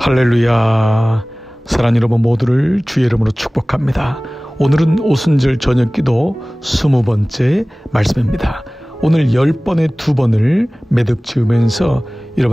할렐루야. 사랑하는 여러분 모두를 주의 이름으로 축복합니다. 오늘은 오순절 저녁기도 20번째 말씀입니다. 오늘 10번의 2번을 매듭 지으면서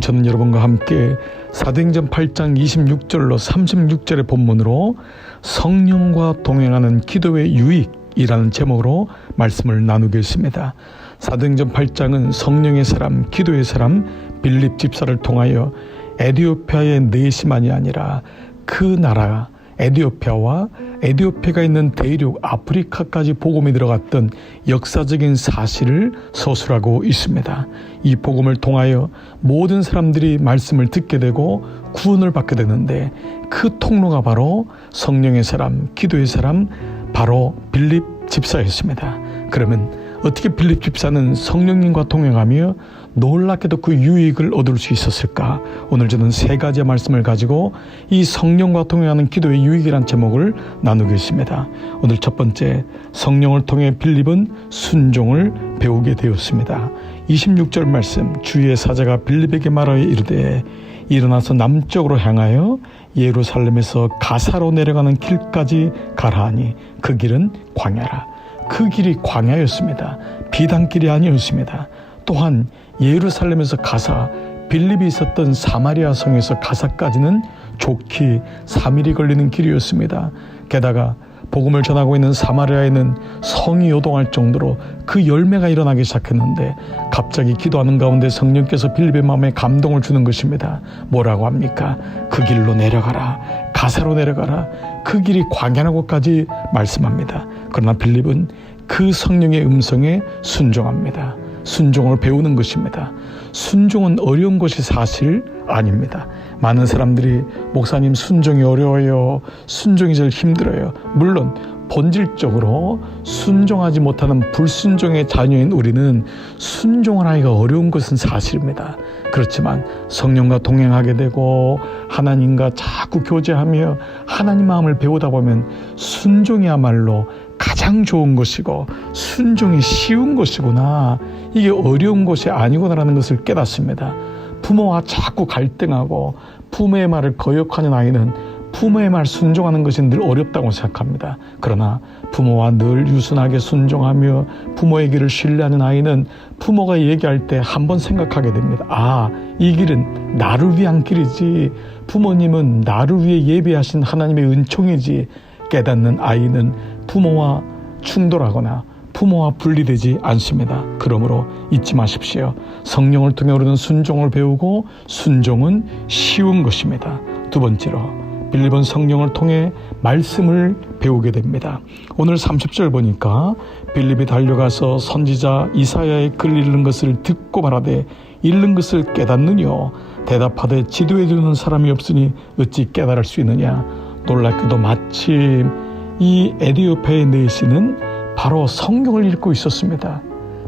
저는 여러분과 함께 사도행전 8장 26절로 36절의 본문으로 성령과 동행하는 기도의 유익이라는 제목으로 말씀을 나누겠습니다. 사도행전 8장은 성령의 사람, 기도의 사람 빌립 집사를 통하여 에티오피아의 내시만이 아니라 그 나라 에티오피아와 에티오피아가 있는 대륙 아프리카까지 복음이 들어갔던 역사적인 사실을 서술하고 있습니다. 이 복음을 통하여 모든 사람들이 말씀을 듣게 되고 구원을 받게 되는데 그 통로가 바로 성령의 사람, 기도의 사람, 바로 빌립 집사였습니다. 그러면 어떻게 빌립 집사는 성령님과 동행하며 놀랍게도 그 유익을 얻을 수 있었을까? 오늘 저는 3가지의 말씀을 가지고 이 성령과 동행하는 기도의 유익이란 제목을 나누겠습니다. 오늘 첫 번째, 성령을 통해 빌립은 순종을 배우게 되었습니다. 26절 말씀, 주의 사자가 빌립에게 말하여 이르되 일어나서 남쪽으로 향하여 예루살렘에서 가사로 내려가는 길까지 가라 하니 그 길은 광야라. 그 길이 광야였습니다. 비단길이 아니었습니다. 또한 예루살렘에서 가사, 빌립이 있었던 사마리아 성에서 가사까지는 좋게 3일이 걸리는 길이었습니다. 게다가 복음을 전하고 있는 사마리아에는 성이 요동할 정도로 그 열매가 일어나기 시작했는데 갑자기 기도하는 가운데 성령께서 빌립의 마음에 감동을 주는 것입니다. 뭐라고 합니까? 그 길로 내려가라. 가사로 내려가라. 그 길이 광야라고까지 말씀합니다. 그러나 빌립은 그 성령의 음성에 순종합니다. 순종을 배우는 것입니다. 순종은 어려운 것이 사실 아닙니다. 많은 사람들이 목사님 순종이 어려워요. 순종이 제일 힘들어요. 물론 본질적으로 순종하지 못하는 불순종의 자녀인 우리는 순종을 하기가 어려운 것은 사실입니다. 그렇지만 성령과 동행하게 되고 하나님과 자꾸 교제하며 하나님 마음을 배우다 보면 순종이야말로 가장 좋은 것이고 순종이 쉬운 것이구나, 이게 어려운 것이 아니구나라는 것을 깨닫습니다. 부모와 자꾸 갈등하고 부모의 말을 거역하는 아이는 부모의 말 순종하는 것이 늘 어렵다고 생각합니다. 그러나 부모와 늘 유순하게 순종하며 부모의 길을 신뢰하는 아이는 부모가 얘기할 때 한번 생각하게 됩니다. 아, 이 길은 나를 위한 길이지, 부모님은 나를 위해 예비하신 하나님의 은총이지 깨닫는 아이는 부모와 충돌하거나 부모와 분리되지 않습니다. 그러므로 잊지 마십시오. 성령을 통해 우리는 순종을 배우고 순종은 쉬운 것입니다. 두 번째로 빌립은 성령을 통해 말씀을 배우게 됩니다. 오늘 30절 보니까 빌립이 달려가서 선지자 이사야의 글 읽는 것을 듣고 말하되 읽는 것을 깨닫느뇨? 대답하되 지도해 주는 사람이 없으니 어찌 깨달을 수 있느냐? 놀랍게도 마침 이 에티오피아의 내시는 바로 성경을 읽고 있었습니다.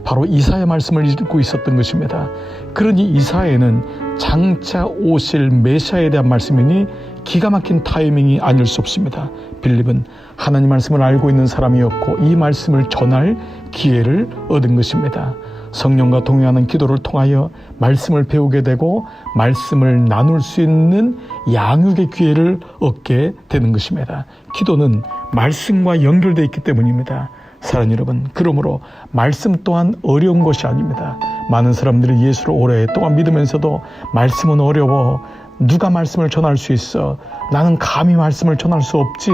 바로 이사야 말씀을 읽고 있었던 것입니다. 그러니 이사야는 장차 오실 메시아에 대한 말씀이니 기가 막힌 타이밍이 아닐 수 없습니다. 빌립은 하나님 말씀을 알고 있는 사람이었고 이 말씀을 전할 기회를 얻은 것입니다. 성령과 동행하는 기도를 통하여 말씀을 배우게 되고 말씀을 나눌 수 있는 양육의 기회를 얻게 되는 것입니다. 기도는 말씀과 연결되어 있기 때문입니다. 사랑하는 여러분, 그러므로 말씀 또한 어려운 것이 아닙니다. 많은 사람들이 예수를 오랫동안 믿으면서도 말씀은 어려워, 누가 말씀을 전할 수 있어, 나는 감히 말씀을 전할 수 없지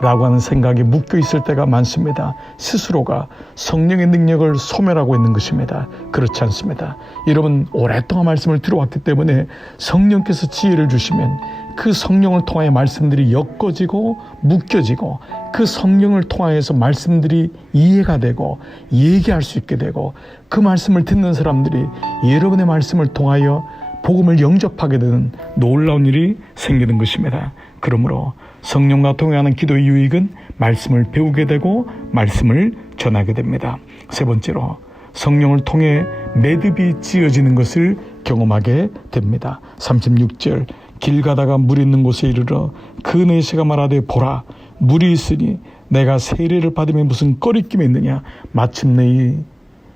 라고 하는 생각이 묶여 있을 때가 많습니다. 스스로가 성령의 능력을 소멸하고 있는 것입니다. 그렇지 않습니다. 여러분 오랫동안 말씀을 들어왔기 때문에 성령께서 지혜를 주시면 그 성령을 통하여 말씀들이 엮어지고 묶여지고 그 성령을 통하여서 말씀들이 이해가 되고 얘기할 수 있게 되고 그 말씀을 듣는 사람들이 여러분의 말씀을 통하여 복음을 영접하게 되는 놀라운 일이 생기는 것입니다. 그러므로 성령과 동행하는 기도의 유익은 말씀을 배우게 되고 말씀을 전하게 됩니다. 세 번째로 성령을 통해 매듭이 지어지는 것을 경험하게 됩니다. 36절, 길 가다가 물 있는 곳에 이르러 그 내시가 말하되 보라, 물이 있으니 내가 세례를 받으면 무슨 꺼리낌이 있느냐. 마침내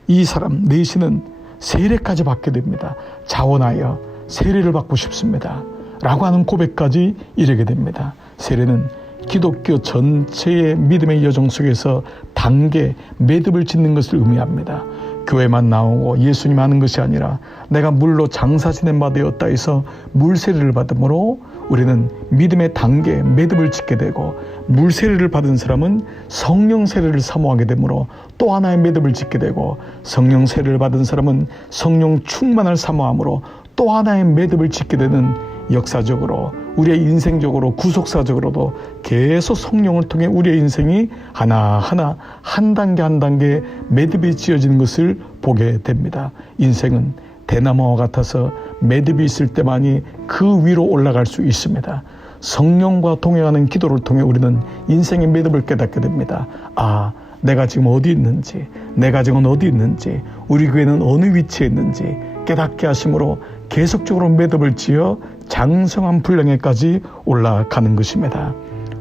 이 사람 내시는 세례까지 받게 됩니다. 자원하여 세례를 받고 싶습니다. 라고 하는 고백까지 이르게 됩니다. 세례는 기독교 전체의 믿음의 여정 속에서 단계, 매듭을 짓는 것을 의미합니다. 교회만 나오고 예수님 하는 것이 아니라 내가 물로 장사 지낸 바 되었다 해서 물세례를 받음으로 우리는 믿음의 단계, 매듭을 짓게 되고, 물세례를 받은 사람은 성령 세례를 사모하게 되므로 또 하나의 매듭을 짓게 되고, 성령 세례를 받은 사람은 성령 충만을 사모함으로 또 하나의 매듭을 짓게 되는, 역사적으로 우리의 인생적으로 구속사적으로도 계속 성령을 통해 우리의 인생이 하나하나 한 단계 한 단계 매듭이 지어지는 것을 보게 됩니다. 인생은 대나무와 같아서 매듭이 있을 때만이 그 위로 올라갈 수 있습니다. 성령과 동행하는 기도를 통해 우리는 인생의 매듭을 깨닫게 됩니다. 아, 내가 지금 어디 있는지, 내 가정은 어디 있는지, 우리 교회는 어느 위치에 있는지 깨닫게 하심으로 계속적으로 매듭을 지어 장성한 분량에까지 올라가는 것입니다.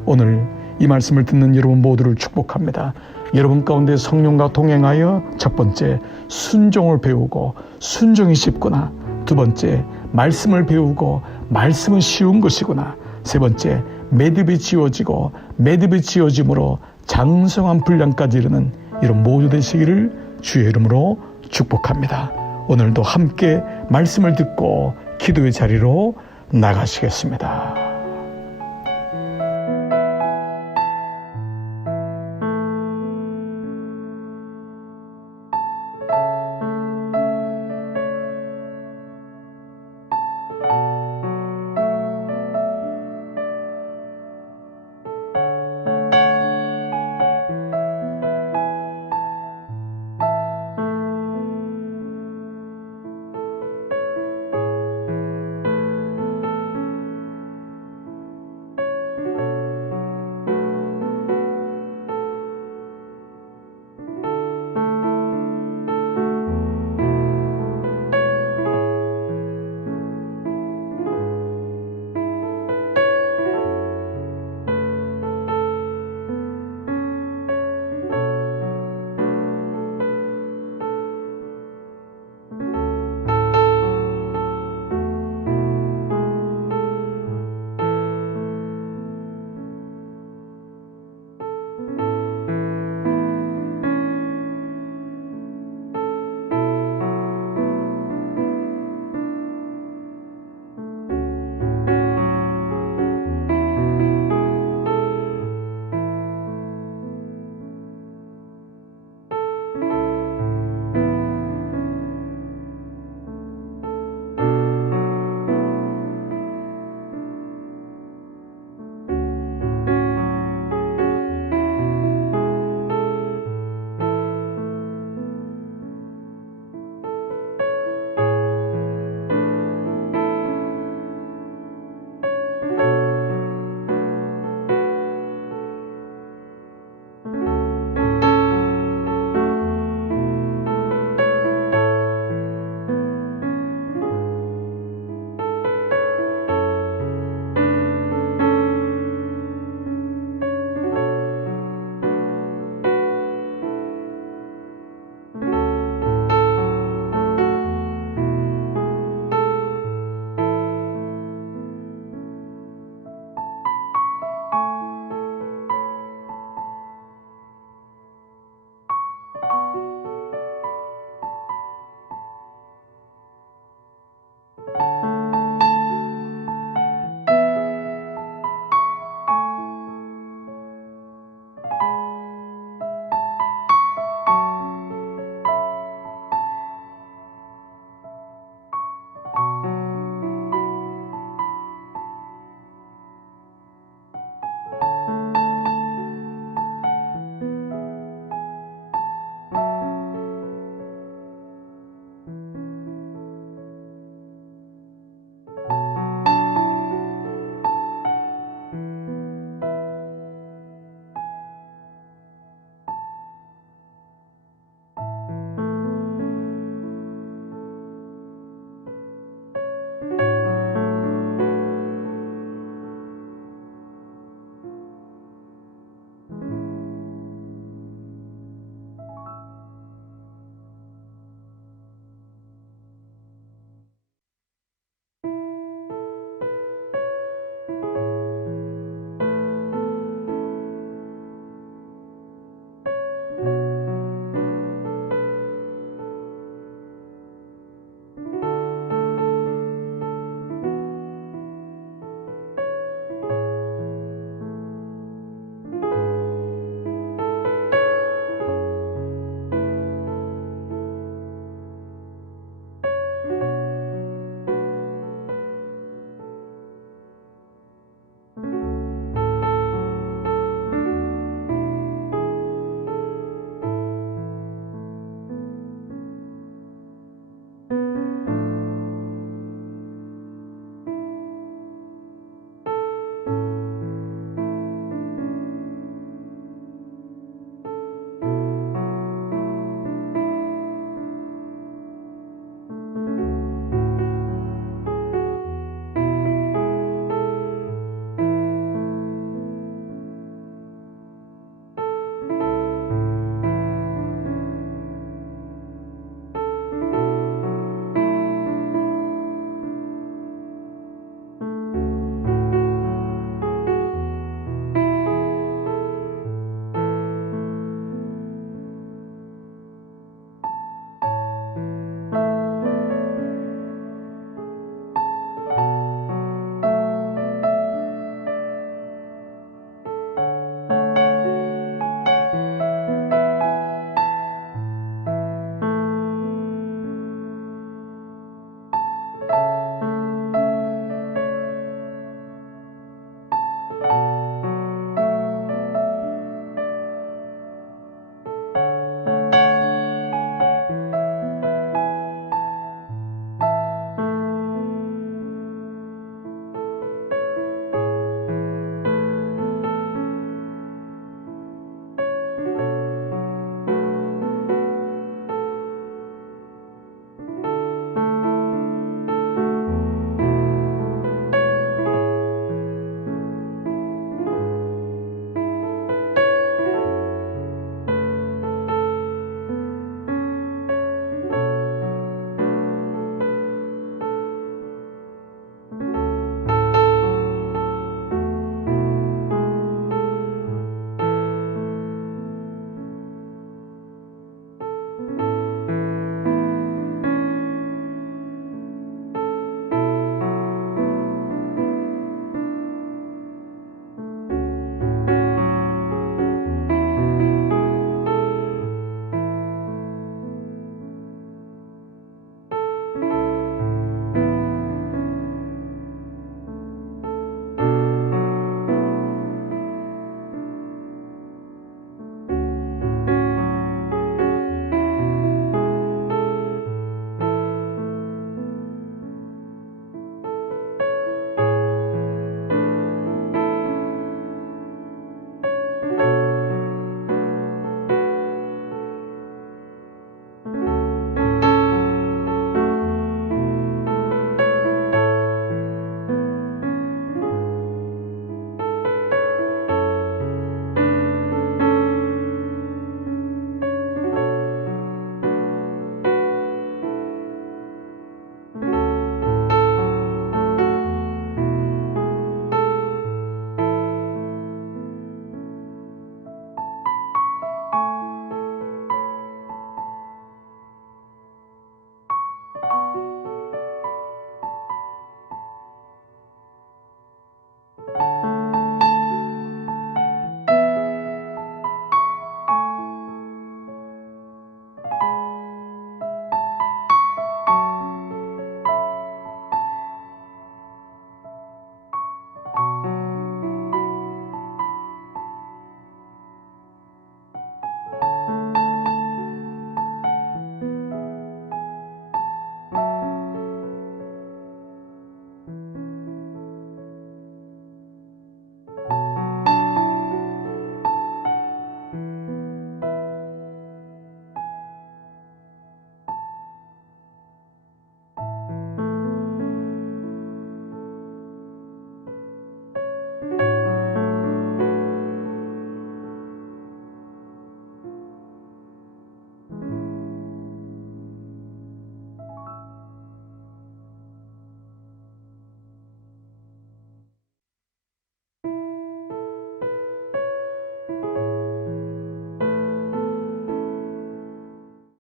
오늘 이 말씀을 듣는 여러분 모두를 축복합니다. 여러분 가운데 성령과 동행하여 첫 번째 순종을 배우고 순종이 쉽구나, 두 번째 말씀을 배우고 말씀은 쉬운 것이구나, 세 번째 매듭이 지어지고 매듭이 지어짐으로 장성한 분량까지 이르는 이런 모두 되시기를 주의 이름으로 축복합니다. 오늘도 함께 말씀을 듣고 기도의 자리로 나가시겠습니다.